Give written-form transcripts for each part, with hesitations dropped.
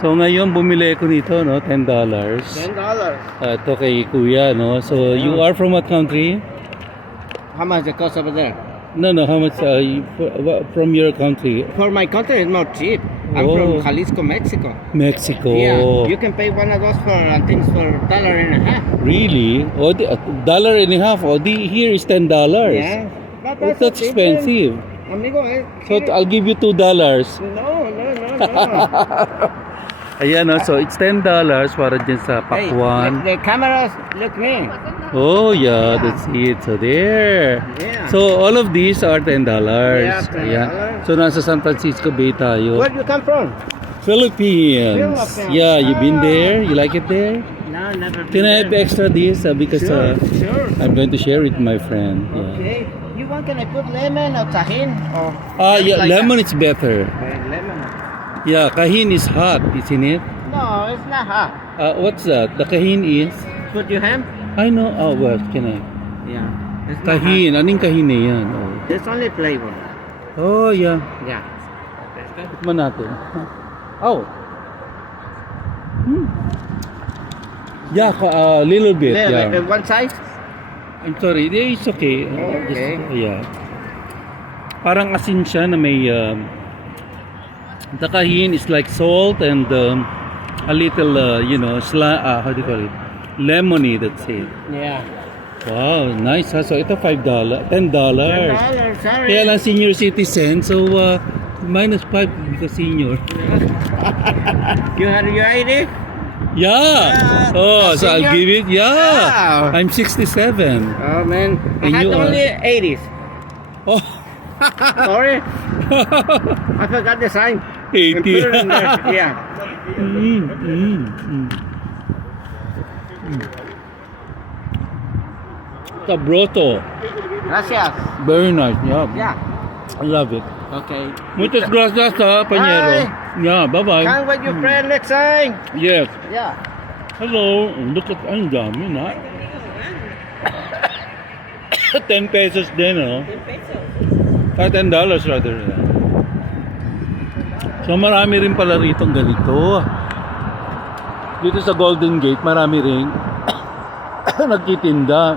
So ngayon bumili ko nito, no, $10. $10. Ito kay Kuya, no. So you are from what country? How much it cost over there? No, how much from your country? For my country, it's not cheap. I'm Oh. from Jalisco, Mexico. Mexico. Yeah, you can pay one of those for I think for $1.50. Really? Oh, $1.50. Oh, here is $10. Yeah, but Oh, that's cheap, expensive. Amigo, So I'll give you $2. no. Ayan, no. So it's $10 para dyan sa Hey, pakwan. the cameras, look me. Oh, yeah, that's it. So there. Yeah. So all of these are $10. Yeah, $10. Ayan. So nasa San Francisco Bay tayo. Where you come from? Philippines. Philippines. Yeah, you been there? You like it there? No, never. Can I have extra this? Because Sure. I'm going to share it with my friend. Yeah. Okay. You want can I put lemon or tahin or? Yeah, like lemon that? is better. Okay, lemon. Yeah, kahin is hot, isn't it? No, it's not hot. What's that? The kahin is? Put your ham? I know. Oh, what can I? Yeah. It's not Kahin. Anong kahin na yan? Oh. hot. It's only flavor. Oh, yeah. Yeah. Tikman natin. Oh. Hmm. Yeah, a little bit. Yeah. One side? I'm sorry. It's okay. Okay. Yeah. Parang asin siya na may the kahin is like salt and a little how do you call it? Lemony, that's it. Yeah. Wow, nice ha. So ito $5, $10. $10, sorry. Kaya lang senior citizen, so -5 because senior. You had your ID? Yeah. Oh, so I'll senior? give it. Yeah. Yeah. I'm 67. Oh man, I And had you are? only 80s. Oh, Sorry, I forgot the sign. 80. And put it in there. Yeah. Mm, mm, mm. Sabroso. Gracias. Very nice. Yeah. Yeah. I love it. Okay. Muchas gracias, Panyero. Yeah, bye-bye. Come with your friend next time. Yes. Yeah. Hello. Look at, ang dami na. 10 pesos din, no? 10 $10 rather. So marami rin pala rito ganito. Dito sa Golden Gate, marami rin nagtitinda.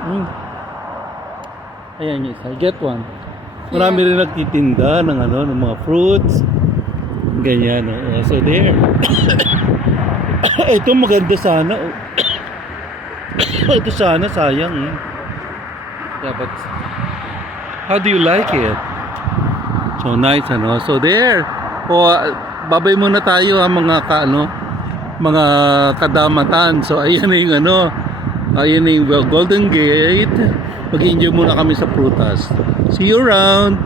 Ayan yung isa. Get one. Marami rin nagtitinda ng ng mga fruits. Ganyan, no? So there. Ito maganda sana. Ito sana sayang. Dapat. How do you like it? So nice, ano? So there. O babay muna tayo ang mga mga kadamatan. So ayan na yung ayan na yung Golden Gate. Mag-enjoy muna kami sa prutas. See you around.